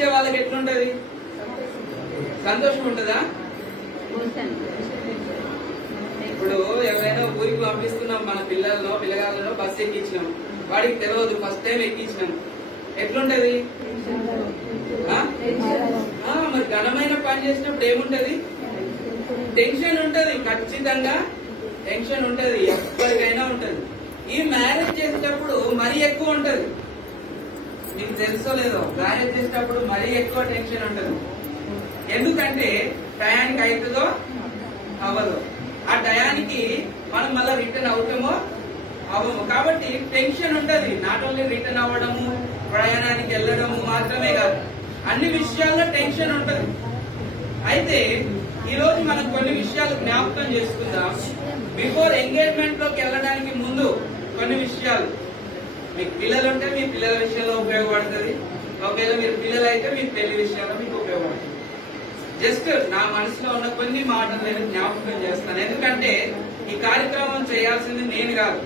ఇచ్చే వాళ్ళకి ఎట్లుంటది? సంతోషం ఉంటుందా? ఇప్పుడు ఎవరైనా ఊరికి పంపిస్తున్నాం మన పిల్లగాళ్ళలో బస్సు ఎక్కించినాం, వాడికి తెలియదు, ఫస్ట్ టైం ఎక్కించినాం, ఎట్లుంటది? మరి ఘనమైన పని చేసినప్పుడు ఏముంటది? టెన్షన్ ఉంటది, ఖచ్చితంగా టెన్షన్ ఉంటది, ఎప్పటికైనా ఉంటది. ఈ మ్యారేజ్ చేసేటప్పుడు మరీ ఎక్కువ ఉంటది. మీకు తెలుసో లేదో, మ్యారేజ్ చేసేటప్పుడు మరీ ఎక్కువ టెన్షన్ ఉంటది. ఎందుకంటే టయానికి అవుతుందో అవ్వదు, ఆ టయానికి మనం మళ్ళీ రిటర్న్ అవుతామో అవ్వము. కాబట్టి టెన్షన్ ఉంటది. నాట్ ఓన్లీ రిటర్న్ అవ్వడము, ప్రయాణానికి వెళ్ళడము మాత్రమే కాదు, అన్ని విషయాల్లో టెన్షన్ ఉంటది. అయితే ఈ రోజు మనం కొన్ని విషయాలు జ్ఞాపకం చేసుకుందాం. బిఫోర్ ఎంగేజ్మెంట్ లోకి వెళ్ళడానికి ముందు కొన్ని విషయాలు. మీకు పిల్లలు ఉంటే మీ పిల్లల విషయంలో ఉపయోగపడుతుంది, ఒకవేళ మీరు పిల్లలు అయితే మీ పెళ్లి విషయంలో మీకు ఉపయోగపడుతుంది. జస్ట్ నా మనసులో ఉన్న కొన్ని మాటలు నేను జ్ఞాపకం చేస్తాను. ఎందుకంటే ఈ కార్యక్రమం చేయాల్సింది నేను కాదు,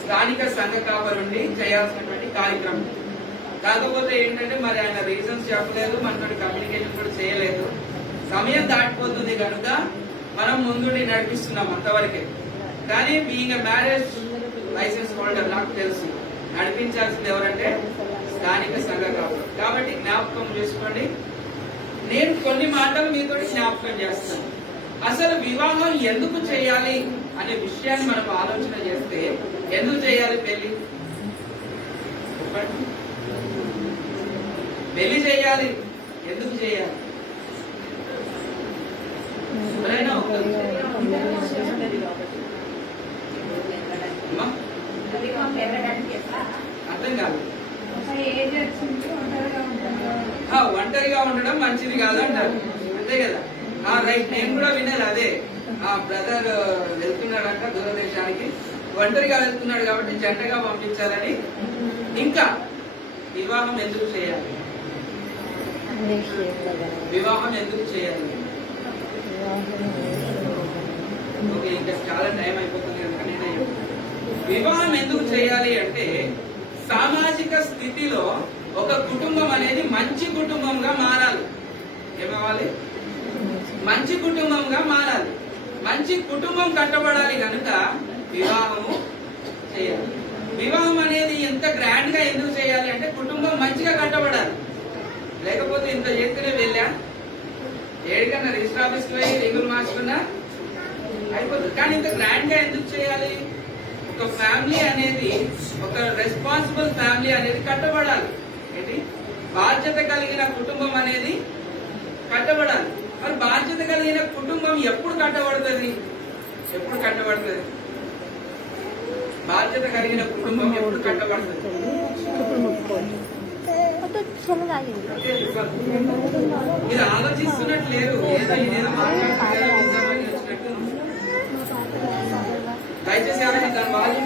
స్థానిక సంఘ కాపరుండి చేయాల్సినటువంటి కార్యక్రమం. కాకపోతే ఏంటంటే మరి ఆయన రీజన్స్ చెప్పలేదు, మనతో కమ్యూనికేషన్ కూడా చేయలేదు. సమయం దాటిపోతుంది కనుక మనం ముందుండి నడిపిస్తున్నాం అంతవరకే. కానీ బీయింగ్ మ్యారేజ్ లైసెన్స్ హోల్డర్ నాకు తెలుసు నడిపించాల్సింది ఎవరంటే స్థానిక సంఘ కాపరు. కాబట్టి జ్ఞాపకం చేసుకోండి. నేను కొన్ని మాటలు మీతో జ్ఞాపకం చేస్తాను. అసలు వివాహం ఎందుకు చేయాలి అనే విషయాన్ని మనం ఆలోచన చేస్తే, ఎందుకు చేయాలి పెళ్లి చేయాలి, ఎందుకు చేయాలి? ఎవరైనా అర్థం కాదు. ఒంటరిగా ఉండడం మంచిది కాదంటారు, అంతే కదా? రైట్, నేను కూడా వినేది అదే. బ్రదర్ వెళ్తున్నాడంట దూరదేశానికి, ఒంటరిగా వెళ్తున్నాడు కాబట్టి జంటగా పంపించాలని. ఇంకా వివాహం ఎందుకు చేయాలి? వివాహం ఎందుకు చేయాలి? ఓకే, ఇంకా చాలా టైం అయిపోతుంది కనుక నేనే వివాహం ఎందుకు చేయాలి అంటే, సామాజిక స్థితిలో ఒక కుటుంబం అనేది మంచి కుటుంబంగా మారాలి. ఏమవ్వాలి? మంచి కుటుంబంగా మారాలి. మంచి కుటుంబం కట్టబడాలి కనుక వివాహము చేయాలి. వివాహం అనేది ఎంత గ్రాండ్ గా ఎందుకు చేయాలి అంటే, కుటుంబం మంచిగా కట్టబడాలి. లేకపోతే ఇంత చేస్తేనే వెళ్ళా, ఏడికన్నా రిజిస్టర్ ఆఫీస్కి పోయి లీగల్ మార్చుకున్నా అయిపోతుంది. కానీ ఇంత గ్రాండ్ గా ఎందుకు చేయాలి? ఒక ఫ్యామిలీ అనేది, ఒక రెస్పాన్సిబుల్ ఫ్యామిలీ అనేది కట్టబడాలి. ఏంటి? బాధ్యత కలిగిన కుటుంబం అనేది కట్టబడాలి. మరి బాధ్యత కలిగిన కుటుంబం ఎప్పుడు కట్టబడుతుంది? ఎప్పుడు కట్టబడుతుంది? బాధ్యత కలిగిన కుటుంబం ఎప్పుడు కట్టబడుతుంది? మీరు ఆలోచిస్తున్నట్లేరు, ఏదో ఇదేదో మాట్లాడుతున్నారు. దయచేసి దాని వాళ్ళు